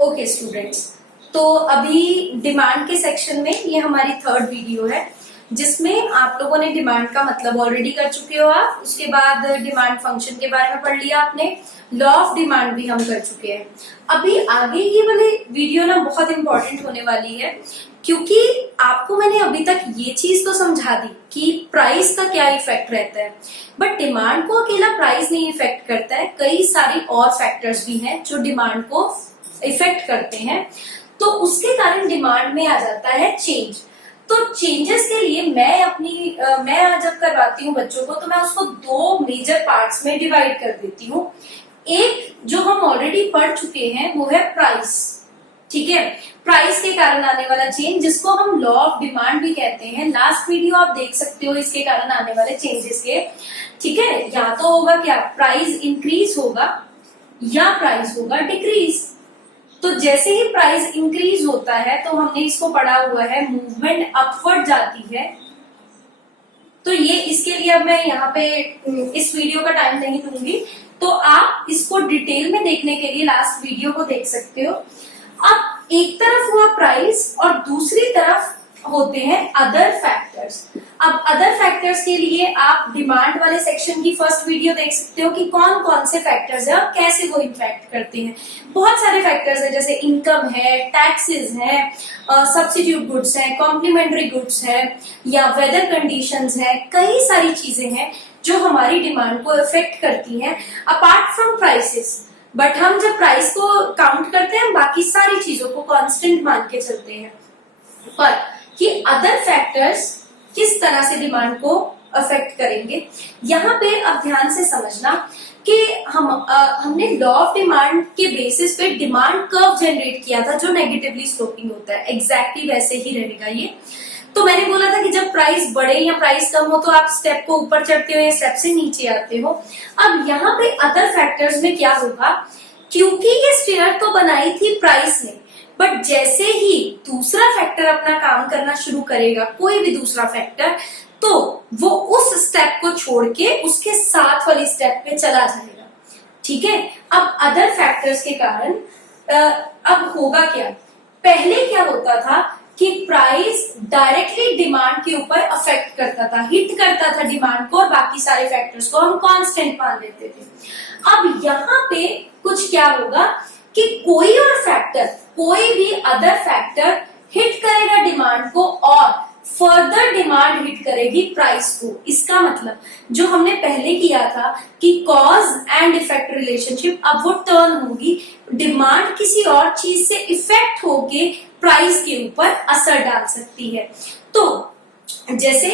Okay students, तो अभी demand के सेक्शन में ये हमारी थर्ड वीडियो है जिसमें आप लोगों ने डिमांड का मतलब ऑलरेडी कर चुके हो आप। उसके बाद डिमांड फंक्शन के बारे में पढ़ लिया आपने, लॉ ऑफ डिमांड भी हम कर चुके हैं। अभी आगे ये वाली वीडियो ना बहुत इंपॉर्टेंट होने वाली है क्योंकि आपको मैंने अभी तक ये चीज तो समझा दी कि प्राइस का क्या इफेक्ट रहता है, बट डिमांड को अकेला प्राइस नहीं इफेक्ट करता है, कई सारी और फैक्टर्स भी हैं जो डिमांड को इफेक्ट करते हैं। तो उसके कारण डिमांड में आ जाता है चेंज। तो चेंजेस के लिए मैं जब करवाती हूँ बच्चों को तो मैं उसको दो मेजर पार्ट्स में डिवाइड कर देती हूँ। एक जो हम ऑलरेडी पढ़ चुके हैं वो है प्राइस, ठीक है, प्राइस के कारण आने वाला चेंज जिसको हम लॉ ऑफ डिमांड भी कहते हैं। लास्ट वीडियो आप देख सकते हो इसके कारण आने वाले चेंजेस के, ठीक है। या तो होगा क्या, प्राइस इंक्रीज होगा या प्राइस होगा डिक्रीज। तो जैसे ही प्राइस इंक्रीज होता है तो हमने इसको पढ़ा हुआ है मूवमेंट अपवर्ड जाती है। तो ये इसके लिए अब मैं यहाँ पे इस वीडियो का टाइम नहीं दूंगी, तो आप इसको डिटेल में देखने के लिए लास्ट वीडियो को देख सकते हो। अब एक तरफ हुआ प्राइस और दूसरी तरफ होते हैं अदर फैक्टर्स। अब अदर फैक्टर्स के लिए आप डिमांड वाले सेक्शन की फर्स्ट वीडियो देख सकते हो कि कौन कौन से फैक्टर्स है और कैसे वो इम्पैक्ट करते हैं। बहुत सारे फैक्टर्स हैं जैसे इनकम है, टैक्सेस है, सब्सिट्यूट गुड्स है, कॉम्प्लीमेंट्री गुड्स है या वेदर कंडीशंस है। कई सारी चीजें हैं जो हमारी डिमांड को इफेक्ट करती हैं अपार्ट फ्रॉम प्राइसेस। बट हम जब प्राइस को काउंट करते हैं बाकी सारी चीजों को कांस्टेंट मान के चलते हैं, पर कि अदर फैक्टर्स किस तरह से डिमांड को अफेक्ट करेंगे। यहाँ पे अब ध्यान से समझना कि हमने लॉ ऑफ डिमांड के बेसिस पे डिमांड कर्व जनरेट किया था जो नेगेटिवली स्लोपिंग होता है, एग्जैक्टली वैसे ही रहेगा ये। तो मैंने बोला था कि जब प्राइस बढ़े या प्राइस कम हो तो आप स्टेप को ऊपर चढ़ते हो या स्टेप से नीचे आते हो। अब यहाँ पे अदर फैक्टर्स में क्या होगा, क्योंकि ये स्टेयर तो बनाई थी प्राइस ने, बट जैसे ही दूसरा फैक्टर अपना काम करना शुरू करेगा, कोई भी दूसरा फैक्टर, तो वो उस स्टेप को छोड़ के उसके साथ वाली स्टेप पे चला जाएगा, ठीक है। अब अदर फैक्टर्स के कारण अब होगा क्या, पहले क्या होता था कि प्राइस डायरेक्टली डिमांड के ऊपर अफेक्ट करता था, हिट करता था डिमांड को और बाकी सारे फैक्टर्स को हम कांस्टेंट मान लेते थे। अब यहाँ पे कुछ क्या होगा कि कोई और फैक्टर, कोई भी अदर फैक्टर हिट करेगा डिमांड को और फर्दर डिमांड हिट करेगी प्राइस को। इसका मतलब जो हमने पहले किया था कि कॉज एंड इफेक्ट रिलेशनशिप, अब वो टर्न होगी, डिमांड किसी और चीज से इफेक्ट होके प्राइस के ऊपर असर डाल सकती है। तो जैसे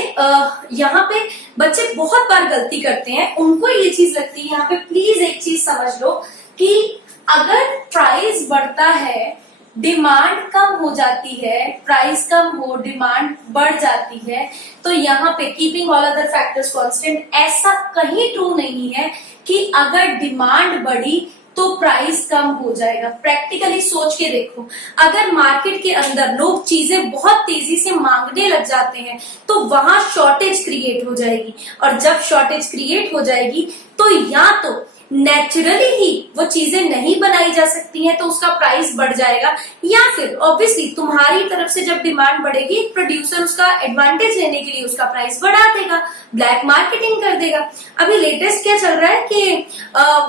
यहाँ पे बच्चे बहुत बार गलती करते हैं, उनको ये चीज लगती है, यहाँ पे प्लीज एक चीज समझ लो कि अगर प्राइस बढ़ता है डिमांड कम हो जाती है, प्राइस कम हो डिमांड बढ़ जाती है, तो यहाँ पे keeping all other factors constant, ऐसा कहीं ट्रू नहीं है कि अगर डिमांड बढ़ी तो प्राइस कम हो जाएगा। प्रैक्टिकली सोच के देखो, अगर मार्केट के अंदर लोग चीजें बहुत तेजी से मांगने लग जाते हैं तो वहां शॉर्टेज क्रिएट हो जाएगी, और जब शॉर्टेज क्रिएट हो जाएगी तो या तो नेचुरली ही वो चीजें नहीं बनाई जा सकती हैं तो उसका प्राइस बढ़ जाएगा, या फिर ऑब्वियसली तुम्हारी तरफ से जब डिमांड बढ़ेगी प्रोड्यूसर उसका एडवांटेज लेने के लिए उसका प्राइस बढ़ा देगा, ब्लैक मार्केटिंग कर देगा। अभी लेटेस्ट क्या चल रहा है कि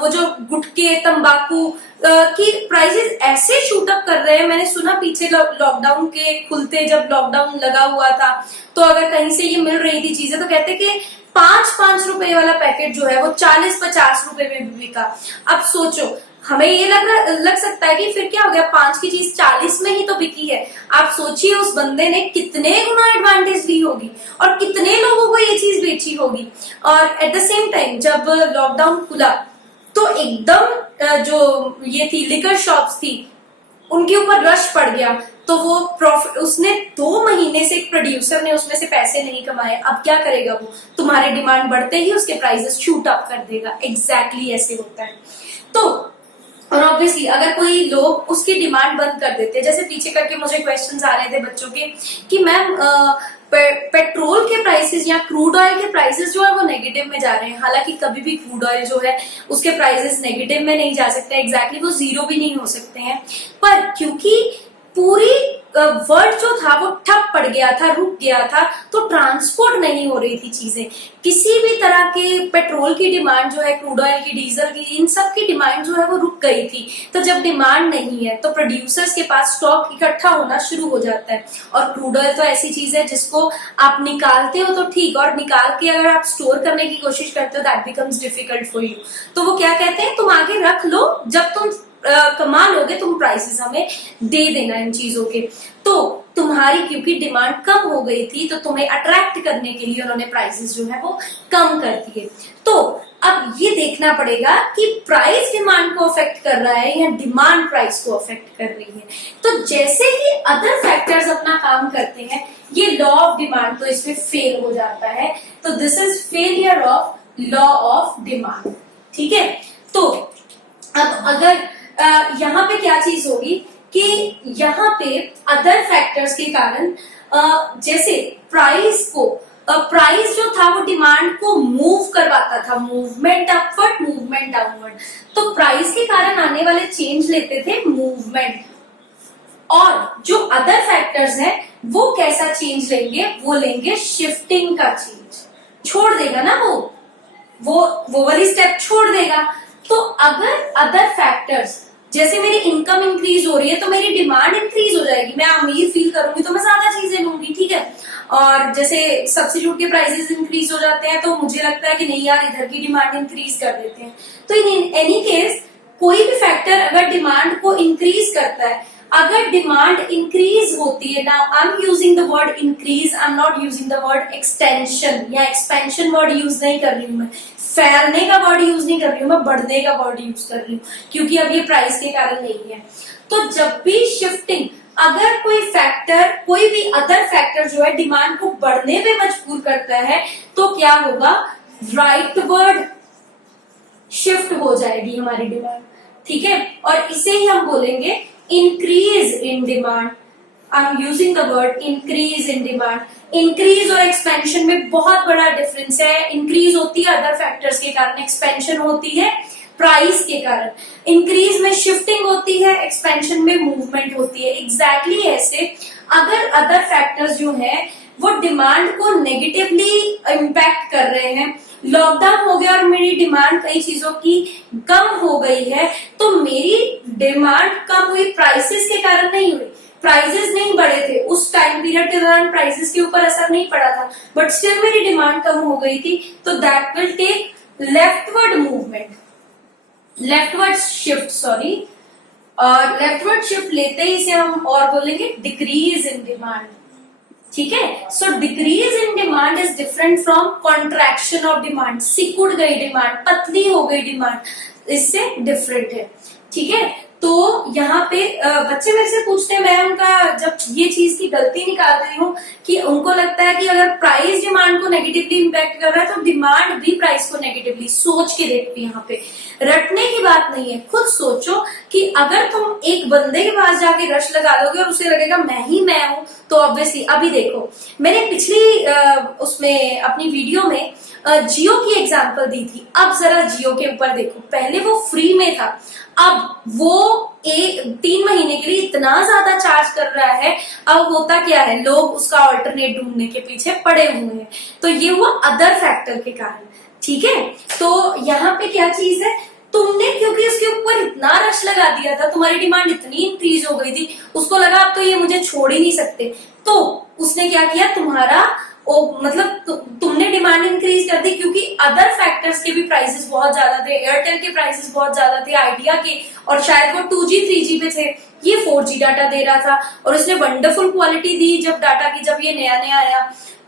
वो जो गुटखे तंबाकू की प्राइसेस ऐसे शूट अप कर रहे हैं। मैंने सुना पीछे लॉकडाउन के खुलते, जब लॉकडाउन लगा हुआ था तो अगर कहीं से ये मिल रही थी चीजें तो कहते कि 5-5 रुपए वाला पैकेट जो है वो 40-50 रुपए में भी बिका। अब सोचो, हमें ये लग सकता है कि फिर क्या हो गया, 5 की चीज 40 में ही तो बिकी है। आप सोचिए उस बंदे ने कितने गुना एडवांटेज ली होगी और कितने लोगों को ये चीज बेची होगी। और एट द सेम टाइम जब लॉकडाउन खुला तो एकदम जो ये थी लिकर शॉप्स थी उनके ऊपर रश पड़ गया, तो वो प्रॉफिट उसने 2 महीने से एक प्रोड्यूसर ने उसमें से पैसे नहीं कमाए। अब क्या करेगा वो, तुम्हारे डिमांड बढ़ते ही उसके प्राइसेस शूट अप कर देगा। एग्जैक्टली ऐसे होता है। तो और ऑब्वियसली अगर कोई लोग उसकी डिमांड बंद कर देते, जैसे पीछे करके मुझे क्वेश्चंस आ रहे थे बच्चों के कि मैम पेट्रोल के प्राइसेस या क्रूड ऑयल के प्राइसेस जो है वो नेगेटिव में जा रहे हैं। हालांकि कभी भी क्रूड ऑयल जो है उसके प्राइसेस नेगेटिव में नहीं जा सकते, एग्जैक्टली वो जीरो भी नहीं हो सकते हैं, पर क्योंकि पूरी वर्ल्ड जो था वो ठप पड़ गया था, रुक गया था, तो ट्रांसपोर्ट नहीं हो रही थी चीजें, किसी भी तरह के पेट्रोल की डिमांड जो है, क्रूड ऑयल की, डीजल की, इन सब की डिमांड जो है वो रुक गई थी। तो जब डिमांड नहीं है तो प्रोड्यूसर्स के पास स्टॉक इकट्ठा होना शुरू हो जाता है। और क्रूड ऑयल तो ऐसी चीज है जिसको आप निकालते हो तो ठीक, और निकाल के अगर आप स्टोर करने की कोशिश करते हो that becomes difficult for you. तो वो क्या कहते हैं, तुम आगे रख लो, जब तुम कमा लोगे तुम प्राइसेस हमें दे देना इन चीजों के। तो तुम्हारी क्योंकि डिमांड कम हो गई थी तो तुम्हें अट्रैक्ट करने के लिए उन्होंने प्राइसेस जो है वो कम कर दिए। तो अब ये देखना पड़ेगा कि प्राइस डिमांड को अफेक्ट कर रहा है या डिमांड प्राइस को अफेक्ट कर रही है। तो जैसे ही अदर फैक्टर्स अपना काम करते हैं, ये लॉ ऑफ डिमांड तो इसमें फेल हो जाता है। तो this is failure of law of demand. ठीक है, तो अब अगर यहाँ पे क्या चीज होगी कि यहाँ पे अदर फैक्टर्स के कारण जैसे प्राइस जो था वो डिमांड को मूव करवाता था, मूवमेंट अपवर्ड, मूवमेंट डाउनवर्ड। तो प्राइस के कारण आने वाले चेंज लेते थे मूवमेंट, और जो अदर फैक्टर्स हैं वो कैसा चेंज लेंगे, वो लेंगे शिफ्टिंग का चेंज, छोड़ देगा ना वो वाली स्टेप छोड़ देगा। तो अगर अदर फैक्टर्स, जैसे मेरी इनकम इंक्रीज हो रही है तो मेरी डिमांड इंक्रीज हो जाएगी, मैं अमीर फील करूंगी तो मैं ज्यादा चीजें लूंगी, ठीक है। और जैसे सब्सिट्यूट के प्राइसेस इंक्रीज हो जाते हैं तो मुझे लगता है कि नहीं यार इधर की डिमांड इंक्रीज कर देते हैं। तो इन एनी केस कोई भी फैक्टर अगर डिमांड को इंक्रीज करता है, अगर डिमांड इंक्रीज होती है, now I am using the word increase, I am not using the word extension या एक्सपेंशन वर्ड यूज नहीं कर रही हूं मैं, फैलने का वर्ड यूज नहीं कर रही हूं मैं, बढ़ने का वर्ड यूज कर रही हूँ, क्योंकि अब ये प्राइस के कारण नहीं है। तो जब भी शिफ्टिंग, अगर कोई फैक्टर, कोई भी अदर फैक्टर जो है डिमांड को बढ़ने पे मजबूर करता है, तो क्या होगा, राइटवर्ड शिफ्ट हो जाएगी हमारी डिमांड। ठीक है, और इसे ही हम बोलेंगे increase in demand. I am using the word increase in demand. Increase और एक्सपेंशन में बहुत बड़ा डिफरेंस है। इंक्रीज होती है अदर फैक्टर्स के कारण, एक्सपेंशन होती है प्राइस के कारण। इंक्रीज में शिफ्टिंग होती है, एक्सपेंशन में मूवमेंट होती है। एग्जैक्टली ऐसे अगर अदर फैक्टर्स जो है वो डिमांड को नेगेटिवली इम्पैक्ट कर रहे हैं, लॉकडाउन हो गया और मेरी डिमांड कई चीजों की कम हो गई है, तो मेरी डिमांड कम हुई प्राइसेस के कारण नहीं हुई, प्राइसेस नहीं बढ़े थे उस टाइम पीरियड के दौरान, प्राइसेस के ऊपर असर नहीं पड़ा था, बट स्टिल मेरी डिमांड कम हो गई थी, तो that will take leftward movement, leftward shift, sorry, और लेफ्टवर्ड शिफ्ट लेते ही इसे हम और बोलेंगे डिक्रीज इन डिमांड। ठीक है, so decrease in demand is different from contraction of demand. सिकुड़ गई डिमांड, पतली हो गई डिमांड, इससे डिफरेंट है। ठीक है, तो यहाँ पे बच्चे मेरे से पूछते हैं, मैं उनका जब ये चीज की गलती निकाल रही हूँ कि उनको लगता है कि अगर प्राइस डिमांड को नेगेटिवली इम्पैक्ट कर रहा है तो डिमांड भी प्राइस को नेगेटिवली, सोच के देखती है, यहाँ पे रटने की बात नहीं है। खुद सोचो कि अगर तुम एक बंदे के पास जाके रश लगा दोगे और उसे लगेगा मैं ही मैं हूं, तो ऑब्वियसली, अभी देखो मैंने पिछली उसमें अपनी वीडियो में जियो की एग्जांपल दी थी, अब जरा जियो के ऊपर देखो, पहले वो फ्री में था, अब वो 3 महीने के लिए इतना ज्यादा चार्ज कर रहा है। अब होता क्या है, लोग उसका ऑल्टरनेट ढूंढने के पीछे पड़े हुए हैं, तो ये हुआ अदर फैक्टर के कारण। ठीक है, तो यहाँ पे क्या चीज है, तुमने क्योंकि उसके ऊपर इतना रश लगा दिया था, तुम्हारी डिमांड इतनी इंक्रीज हो गई थी, उसको लगा अब तो ये मुझे छोड़ ही नहीं सकते, तो उसने क्या किया, तुम्हारा मतलब तुमने डिमांड इंक्रीज कर दी, क्योंकि अदर फैक्टर्स के भी प्राइसेस बहुत ज्यादा थे, एयरटेल के प्राइसेस बहुत ज्यादा थे, आइडिया के, और शायद वो 2G 3G पे थे, ये 4G डाटा दे रहा था, और उसने वंडरफुल क्वालिटी दी जब डाटा की, जब ये नया नया आया।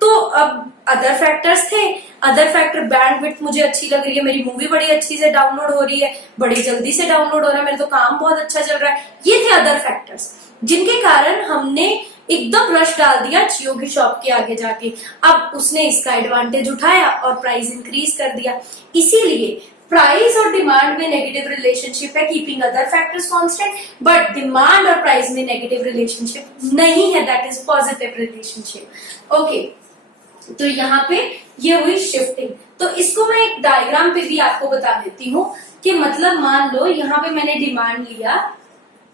तो अब अदर फैक्टर्स थे, अदर फैक्टर बैंडविड्थ मुझे अच्छी लग रही है, मेरी मूवी बड़ी अच्छी से डाउनलोड हो रही है, बड़ी जल्दी से डाउनलोड हो रहा है, मेरे तो काम बहुत अच्छा चल रहा है, ये थे अदर फैक्टर्स जिनके कारण हमने एकदम रश डाल दिया जियो की शॉप के आगे जाके। अब उसने इसका एडवांटेज उठाया और प्राइस इंक्रीज कर दिया। इसीलिए प्राइस और डिमांड में नेगेटिव रिलेशनशिप है, keeping other factors constant, but demand और प्राइस में नेगेटिव रिलेशनशिप नहीं है, that is positive relationship. Okay, तो यहाँ पे ये हुई शिफ्टिंग। तो इसको मैं एक डायग्राम पे भी आपको बता देती हूँ कि मतलब मान लो यहाँ पे मैंने डिमांड लिया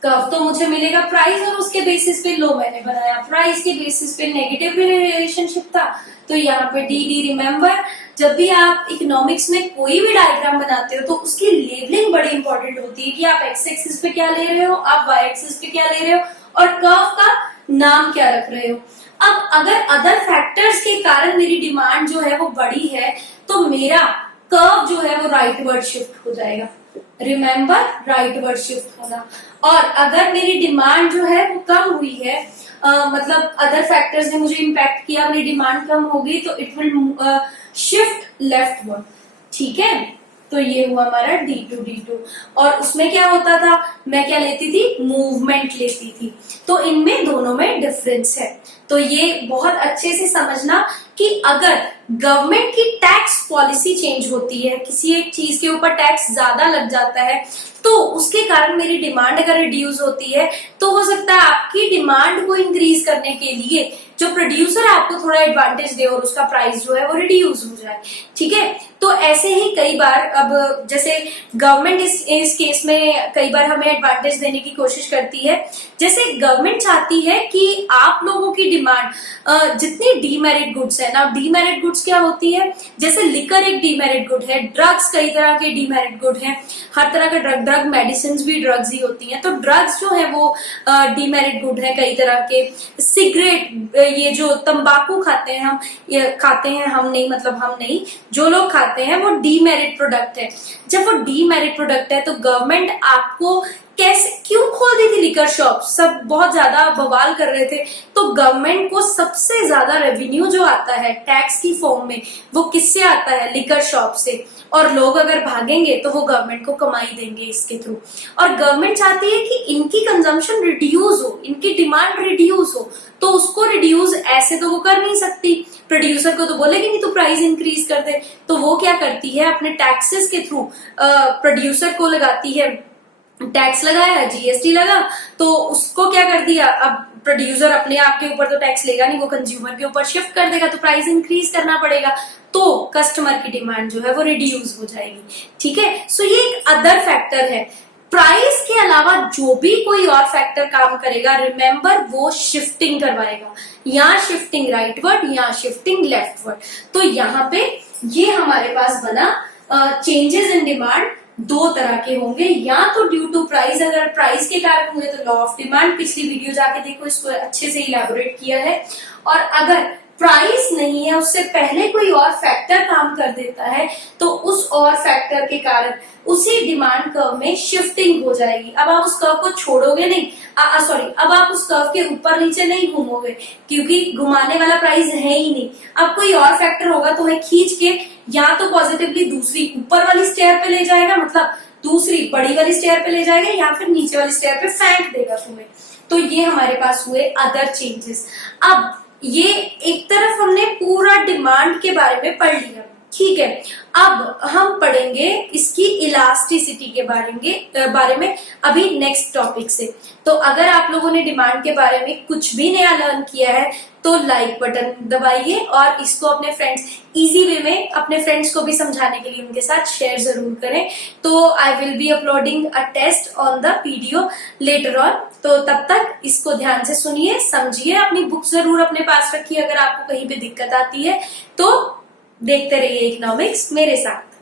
कर्व, तो मुझे मिलेगा प्राइस, और उसके बेसिस पे लो मैंने बनाया, प्राइस के बेसिस पे नेगेटिव रिलेशनशिप था। तो यहाँ पे डी रिमेम्बर, जब भी आप इकोनॉमिक्स में कोई भी डायग्राम बनाते हो तो उसकी लेबलिंग बड़ी इंपॉर्टेंट होती है कि आप एक्स एक्सिस पे क्या ले रहे हो, आप वाई एक्सिस पे क्या ले रहे हो, और कर्व का नाम क्या रख रहे हो। अब अगर अदर फैक्टर्स के कारण मेरी डिमांड जो है वो बड़ी है, तो मेरा कर्व जो है वो राइटवर्ड शिफ्ट हो जाएगा। रिमेम्बर, राइटवर्ड शिफ्ट होना। और अगर मेरी डिमांड जो है वो कम हुई है, मतलब अदर फैक्टर्स ने मुझे इम्पैक्ट किया, मेरी डिमांड कम होगी, तो इट विल शिफ्ट लेफ्टवर्ड। ठीक है, तो ये हुआ हमारा D2 और उसमें क्या होता था, मैं क्या लेती थी, मूवमेंट लेती थी। तो इनमें दोनों में डिफरेंस है। तो ये बहुत अच्छे से समझना कि अगर गवर्नमेंट की टैक्स पॉलिसी चेंज होती है, किसी एक चीज के ऊपर टैक्स ज्यादा लग जाता है, तो उसके कारण मेरी डिमांड अगर रिड्यूस होती है, तो हो सकता है आपकी डिमांड को इंक्रीज करने के लिए जो प्रोड्यूसर आपको थोड़ा एडवांटेज दे और उसका प्राइस जो है वो रिड्यूस हो जाए। ठीक है, तो ऐसे ही कई बार, अब जैसे गवर्नमेंट इस केस में कई बार हमें एडवांटेज देने की कोशिश करती है। जैसे गवर्नमेंट चाहती है कि आप लोगों की डिमांड, जितनी डीमेरिट गुड्स है ना, डीमेरिट गुड्स क्या होती है, जैसे लिकर एक डीमेरिट गुड है, ड्रग्स कई तरह के डीमेरिट गुड हैं, हर तरह का ड्रग मेडिसिन भी ड्रग्स ही होती हैं, तो ड्रग्स जो है वो डीमेरिट गुड है कई तरह के। सिगरेट, ये जो तंबाकू खाते हैं हम, ये खाते हैं हम नहीं, मतलब हम नहीं, जो लोग खाते हैं वो डीमेरिट प्रोडक्ट है। जब वो डीमेरिट प्रोडक्ट है तो गवर्नमेंट आपको कैसे, क्यों खोल दी थी लिकर शॉप, सब बहुत ज्यादा बवाल कर रहे थे। तो गवर्नमेंट को सबसे ज्यादा रेवेन्यू जो आता है टैक्स की फॉर्म में, वो किससे आता है, लिकर शॉप से। और लोग अगर भागेंगे तो वो गवर्नमेंट को कमाई देंगे इसके थ्रू। और गवर्नमेंट चाहती है कि इनकी कंजम्पशन रिड्यूस हो, इनकी डिमांड रिड्यूस हो, तो उसको रिड्यूस ऐसे तो वो कर नहीं सकती, प्रोड्यूसर को तो बोलेगी नहीं तो प्राइस इंक्रीज कर दे। तो वो क्या करती है, अपने टैक्सेस के थ्रू प्रोड्यूसर को लगाती है, टैक्स लगाया, जीएसटी लगा, तो उसको क्या कर दिया, अब प्रोड्यूसर अपने आप के ऊपर तो टैक्स लेगा नहीं, वो कंज्यूमर के ऊपर शिफ्ट कर देगा, तो प्राइस इंक्रीज करना पड़ेगा, तो कस्टमर की डिमांड जो है वो रिड्यूस हो जाएगी। ठीक है, सो ये एक अदर फैक्टर है। प्राइस के अलावा जो भी कोई और फैक्टर काम करेगा, रिमेंबर वो शिफ्टिंग करवाएगा, यहाँ शिफ्टिंग राइटवर्ड, यहाँ शिफ्टिंग लेफ्टवर्ड। तो यहाँ पे ये हमारे पास बना चेंजेस इन डिमांड दो तरह के होंगे, या तो ड्यू टू प्राइस, अगर प्राइस के कारण हुए तो लॉ ऑफ डिमांड, पिछली वीडियो जाके देखो, इसको अच्छे से इलैबोरेट किया है। और अगर प्राइस नहीं है, उससे पहले कोई और फैक्टर काम कर देता है, तो उस और फैक्टर के कारण उसी डिमांड कर्व में शिफ्टिंग हो जाएगी। अब आप उस कर्व को छोड़ोगे नहीं, सॉरी, अब आप उस कर्व के ऊपर नीचे नहीं घूमोगे, क्योंकि घुमाने वाला प्राइस है ही नहीं। अब कोई और फैक्टर होगा तो है खींच के या तो पॉजिटिवली दूसरी ऊपर वाली स्टेयर पे ले जाएगा, मतलब दूसरी बड़ी वाली स्टेयर पे ले जाएगा, या फिर नीचे वाली स्टेयर पे फेंक देगा तुम्हें। तो ये हमारे पास हुए अदर चेंजेस। अब ये एक तरफ हमने पूरा डिमांड के बारे में पढ़ लिया, ठीक है। अब हम पढ़ेंगे इसकी इलास्टिसिटी के बारे में अभी नेक्स्ट टॉपिक से। तो अगर आप लोगों ने डिमांड के बारे में कुछ भी नया लर्न किया है तो लाइक बटन दबाइए, और इसको अपने फ्रेंड्स, इजी वे में अपने फ्रेंड्स को भी समझाने के लिए उनके साथ शेयर जरूर करें। तो I will be uploading a test on the video later on, तो तब तक इसको ध्यान से सुनिए, समझिए, अपनी बुक जरूर अपने पास रखिए अगर आपको कहीं भी दिक्कत आती है तो। देखते रहिए इकोनॉमिक्स मेरे साथ।